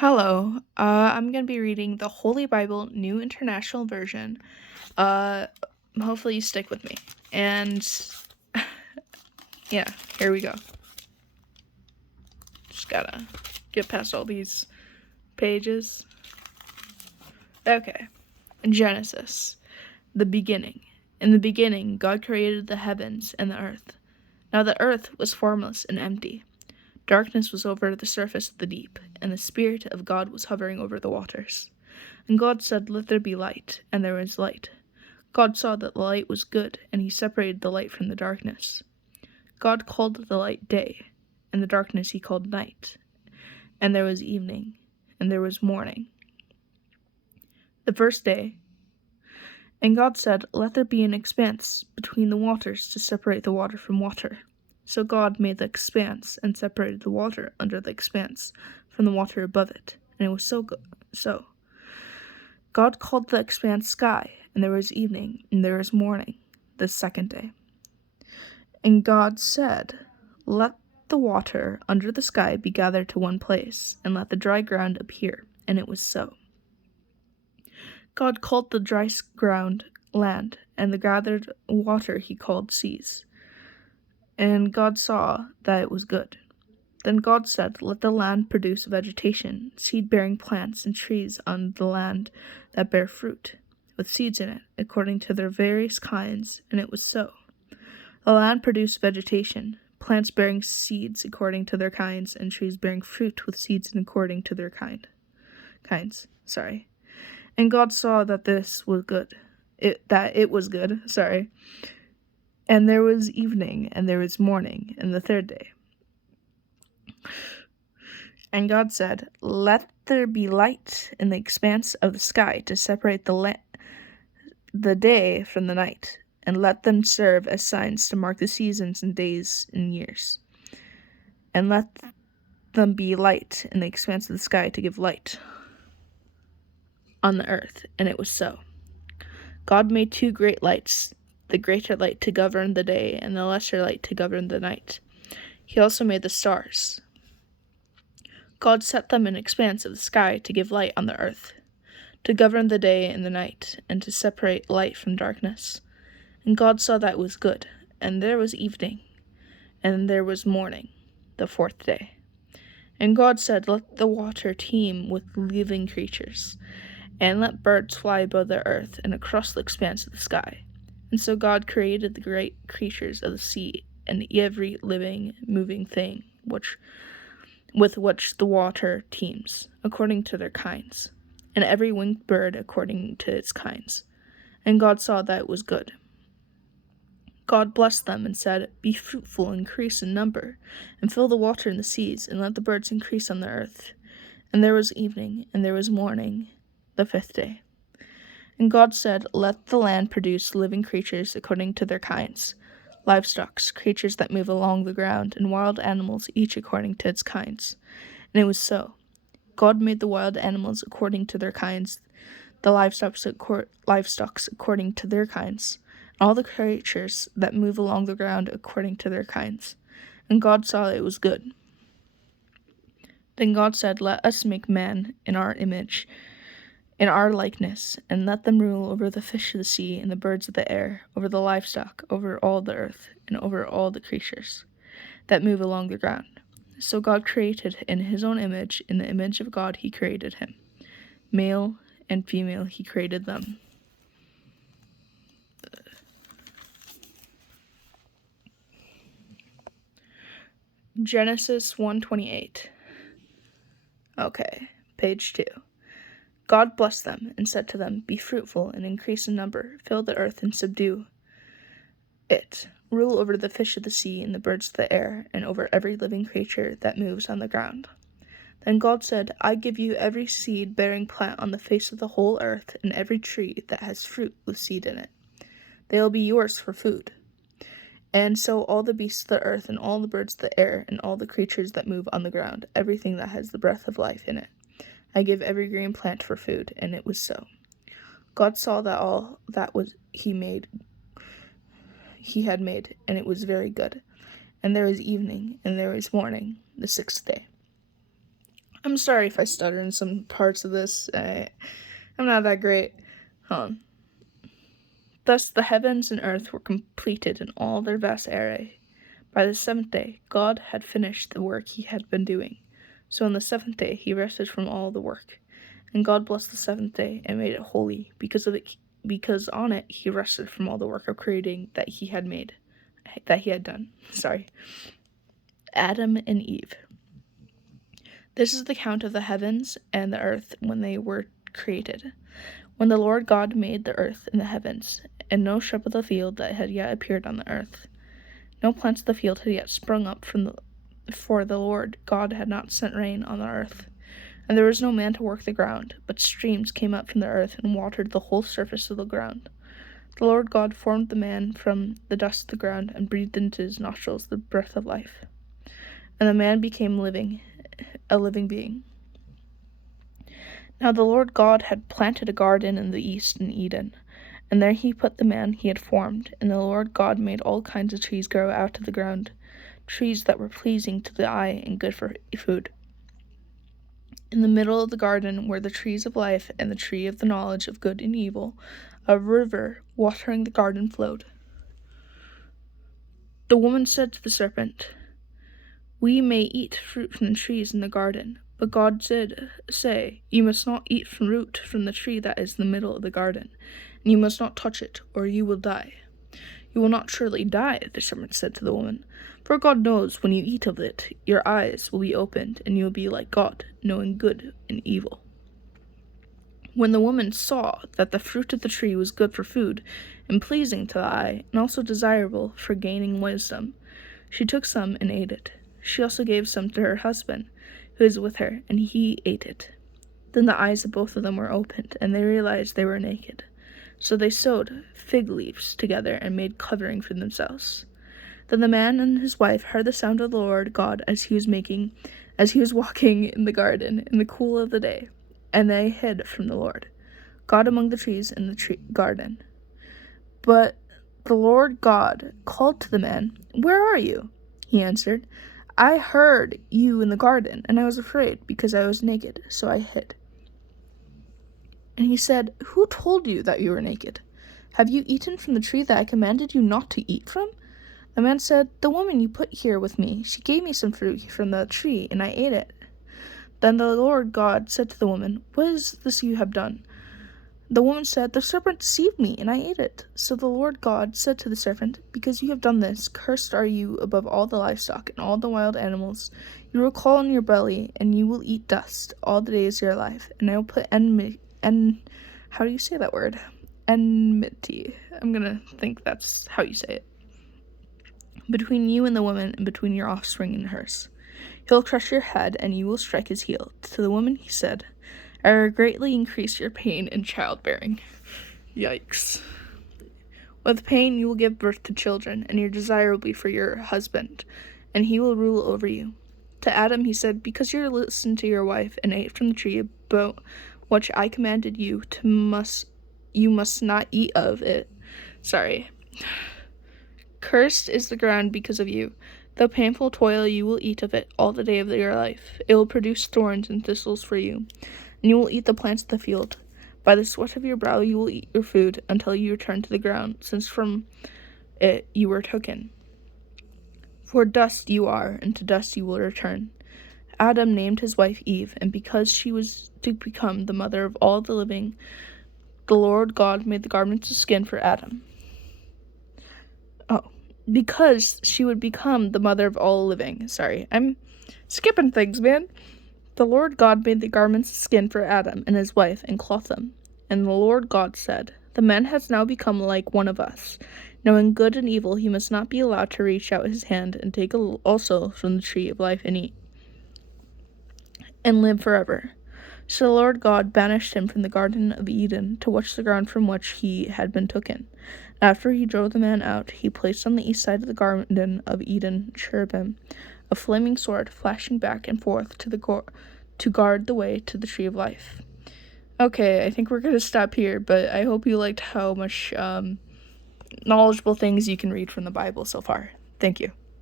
Hello. I'm going to be reading the Holy Bible New International Version. Uh, Hopefully you stick with me. And yeah, here we go. Just gotta get past all these pages. Okay. Genesis, the beginning. In the beginning, God created the heavens and the earth. Now the earth was formless and empty. Darkness was over the surface of the deep, and the Spirit of God was hovering over the waters. And God said, "Let there be light," and there was light. God saw that the light was good, and he separated the light from the darkness. God called the light day, and the darkness he called night. And there was evening, and there was morning, the first day. And God said, "Let there be an expanse between the waters to separate the water from water." So God made the expanse and separated the water under the expanse from the water above it, and it was so good. So God called the expanse sky, and there was evening, and there was morning, the second day. And God said, "Let the water under the sky be gathered to one place, and let the dry ground appear." And it was so. God called the dry ground land, and the gathered water he called seas. And God saw that it was good. Then God said, "Let the land produce vegetation, seed-bearing plants and trees on the land that bear fruit, with seeds in it, according to their various kinds." And it was so. The land produced vegetation, plants bearing seeds according to their kinds, and trees bearing fruit with seeds according to their kinds. And God saw that this was good. It was good. And there was evening, and there was morning, and the third day. And God said, "Let there be light in the expanse of the sky to separate the day from the night, and let them serve as signs to mark the seasons and days and years. And let them be light in the expanse of the sky to give light on the earth." And it was so. God made two great lights, the greater light to govern the day, and the lesser light to govern the night. He also made the stars. God set them in the expanse of the sky to give light on the earth, to govern the day and the night, and to separate light from darkness. And God saw that it was good. And there was evening, and there was morning, the fourth day. And God said, "Let the water teem with living creatures, and let birds fly above the earth and across the expanse of the sky." And so God created the great creatures of the sea and every living, moving thing with which the water teems, according to their kinds, and every winged bird according to its kinds. And God saw that it was good. God blessed them and said, "Be fruitful, increase in number, and fill the water in the seas, and let the birds increase on the earth." And there was evening, and there was morning, the fifth day. And God said, "Let the land produce living creatures according to their kinds, livestock, creatures that move along the ground, and wild animals, each according to its kinds." And it was so. God made the wild animals according to their kinds, the livestock according to their kinds, and all the creatures that move along the ground according to their kinds. And God saw that it was good. Then God said, "Let us make man in our image, in our likeness, and let them rule over the fish of the sea and the birds of the air, over the livestock, over all the earth, and over all the creatures that move along the ground." So God created in his own image, in the image of God he created him. Male and female he created them. Genesis 1:28. Okay, page 2. God blessed them and said to them, "Be fruitful and increase in number, fill the earth and subdue it. Rule over the fish of the sea and the birds of the air, and over every living creature that moves on the ground." Then God said, "I give you every seed-bearing plant on the face of the whole earth, and every tree that has fruit with seed in it. They will be yours for food. And so all the beasts of the earth, and all the birds of the air, and all the creatures that move on the ground, everything that has the breath of life in it. I give every green plant for food." And it was so. God saw that all that he had made, and it was very good. And there was evening, and there was morning, the sixth day. I'm sorry if I stutter in some parts of this. I'm not that great. Hold on. Thus the heavens and earth were completed in all their vast array. By the seventh day, God had finished the work he had been doing. So on the seventh day, he rested from all the work. And God blessed the seventh day and made it holy, because on it he rested from all the work of creating that he had done. Sorry. Adam and Eve. This is the count of the heavens and the earth when they were created. When the Lord God made the earth and the heavens, and no shrub of the field that had yet appeared on the earth. No plants of the field had yet sprung up for the Lord God had not sent rain on the earth. And there was no man to work the ground, but streams came up from the earth and watered the whole surface of the ground. The Lord God formed the man from the dust of the ground and breathed into his nostrils the breath of life. And the man became a living being. Now the Lord God had planted a garden in the east in Eden, and there he put the man he had formed. And the Lord God made all kinds of trees grow out of the ground, trees that were pleasing to the eye and good for food. In the middle of the garden were the trees of life and the tree of the knowledge of good and evil. A river watering the garden flowed. The woman said to the serpent, "We may eat fruit from the trees in the garden." But God did say, "You must not eat fruit from the tree that is in the middle of the garden, and you must not touch it, or you will die." "You will not surely die," the serpent said to the woman, "for God knows when you eat of it, your eyes will be opened, and you will be like God, knowing good and evil." When the woman saw that the fruit of the tree was good for food, and pleasing to the eye, and also desirable for gaining wisdom, she took some and ate it. She also gave some to her husband, who was with her, and he ate it. Then the eyes of both of them were opened, and they realized they were naked. So they sewed fig leaves together and made covering for themselves. Then the man and his wife heard the sound of the Lord God as he was walking in the garden in the cool of the day, and they hid from the Lord God among the trees in the garden. But the Lord God called to the man, "Where are you?" He answered, "I heard you in the garden, and I was afraid, because I was naked, so I hid." And he said, "Who told you that you were naked? Have you eaten from the tree that I commanded you not to eat from?" The man said, "The woman you put here with me, she gave me some fruit from the tree, and I ate it." Then the Lord God said to the woman, "What is this you have done?" The woman said, "The serpent deceived me, and I ate it." So the Lord God said to the serpent, "Because you have done this, cursed are you above all the livestock and all the wild animals. You will crawl on your belly, and you will eat dust all the days of your life. And I will put how do you say that word? Enmity. I'm gonna think that's how you say it. Between you and the woman, and between your offspring and hers. He'll crush your head, and you will strike his heel." To the woman he said, "I will greatly increase your pain in childbearing." Yikes. "With pain you will give birth to children, and your desire will be for your husband, and he will rule over you." To Adam he said, "Because you listened to your wife and ate from the tree about which I commanded you must not eat of it." Sorry. "Cursed is the ground because of you. Though painful toil you will eat of it all the day of your life. It will produce thorns and thistles for you, and you will eat the plants of the field. By the sweat of your brow you will eat your food until you return to the ground, since from it you were taken. For dust you are, and to dust you will return." Adam named his wife Eve, and because she was to become the mother of all the living, the Lord God made the garments of skin for Adam. Because she would become the mother of all living. Sorry, I'm skipping things, man. The Lord God made the garments of skin for Adam and his wife and clothed them. And the Lord God said, "The man has now become like one of us. Knowing good and evil, he must not be allowed to reach out his hand and take also from the tree of life and eat, and live forever." So the Lord God banished him from the Garden of Eden to watch the ground from which he had been taken. After he drove the man out, he placed on the east side of the Garden of Eden cherubim, a flaming sword flashing back and forth to guard the way to the tree of life. Okay, I think we're going to stop here, but I hope you liked how much knowledgeable things you can read from the Bible so far. Thank you.